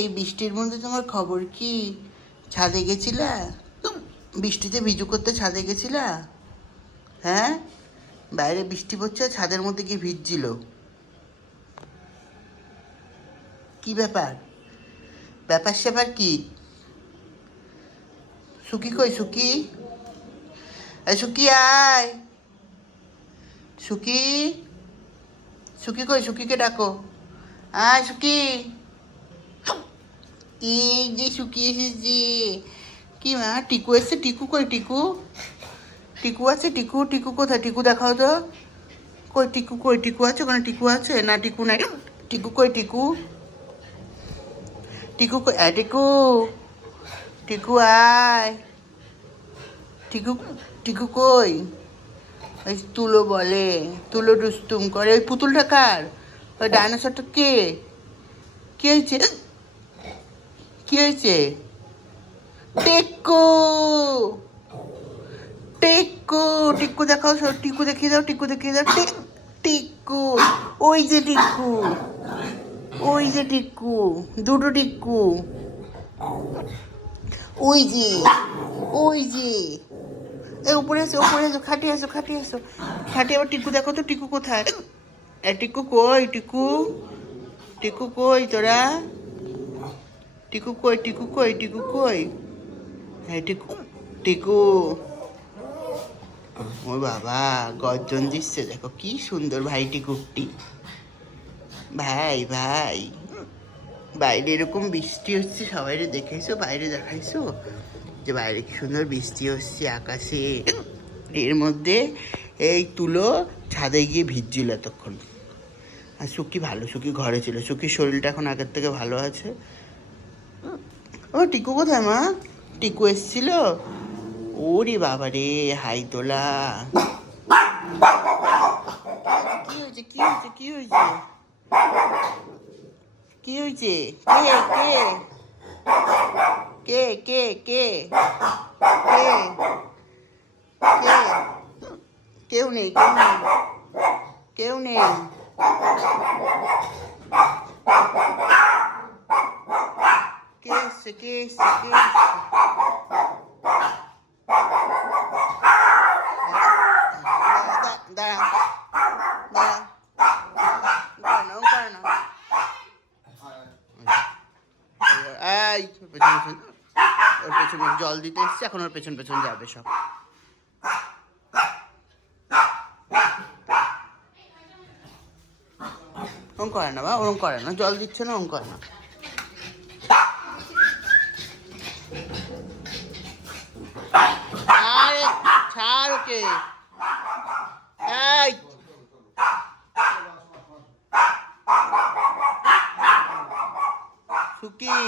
এই বৃষ্টির মধ্যে তোমার খবর কি? ছাদে গেছিলা? বৃষ্টিতে ভিজু করতে ছাদে গেছিলা? হ্যাঁ, বাইরে বৃষ্টি পড়ছে, ছাদের মধ্যে গিয়ে ভিজছিল। কি ব্যাপার? ব্যাপার স্যাপার কি? সুকি কই? সুকি, সুকি আয়। সুকি, সুকি কই? সুকিকে ডাকো। আয় সুকি। এই যে সুকি এসেছে। কি মা, টিকু এসছে? টিকু কই? টিকু, টিকু আছে? টিকু, টিকু কোথায়? টিকু দেখাও তো। কই টিকু? কই টিকু আছে? ওখানে টিকু আছে না? টিকু নাই। টিকু কই? টিকু, টিকু কই? টিকু, টিকু আয়। টিকু, টিকু কই? ওই তুলো বলে, তুলো দুষ্টুম করে। ওই পুতুলটা কার? ওই ডাইনোসরটা কে? কি হয়েছে? কি হয়েছে? টেকু, টিকু, টিকু দেখাও। টিকু দেখিয়ে দাও, টিকু দেখিয়ে দাও। টিকু, ওই যে টিকু, ওই যে টিকু, দুটো টিকু। ওই যে, ওই যে, এ উপরে এসো, উপরে এসো, খাটিয়ে এসো, খাটিয়ে এসো, খাটিয়ে। আবার টিকু দেখো তো, টিকু কোথায়? টিকু কই? টিকু, টিকু কই তোরা? টিকু কই? টিকু কই? টিকু কই? হ্যাঁ টিকু, টিকু। ও বাবা, গর্জন দিচ্ছে দেখো, কি সুন্দর ভাইটি কুকটি। ভাই ভাই, বাইরে এরকম বৃষ্টি হচ্ছে, সবাই দেখেছো? বাইরে দেখাইছো যে বাইরে কি সুন্দর বৃষ্টি হচ্ছে আকাশে। এর মধ্যে এই তুলো ছাদে গিয়ে ভিজছিল এতক্ষণ। আর সুকি ভালো, সুকি ঘরে ছিল। সুকির শরীরটা এখন আগের থেকে ভালো আছে। ও টিকু কোথায় মা? টিকু এসছিল? ওরে বাবা রে, হাই তোলা। কি হয়েছে? কি হয়েছে? কি হয়েছে? কি হয়েছে? কে কে কে কে কে কে? কেউ নেই, কেউ নেই, কেউ নেই। কে এসছে? কে এসছে? কে এসছে? দাঁড়া, দাঁড়া, দাঁড়া, করে না। এই পেছন, ওর পেছনে জল দিতে এসছে, এখন ওর পেছন পেছন যাবে সব। ওরম করে না বা, ওরম করে না, জল দিচ্ছে না, ওরম করে না। আরে ছাড় ওকে। এই সুকি,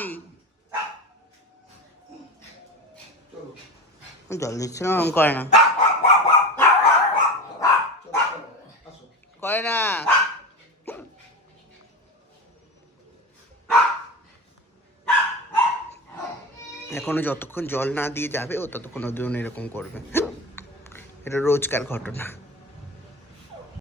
জল দিচ্ছে না, ওরম করে না, করে না। এখনো যতক্ষণ জল না দিয়ে যাবে ও, ততক্ষণ ওদের এরকম করবে। এটা রোজকার ঘটনা।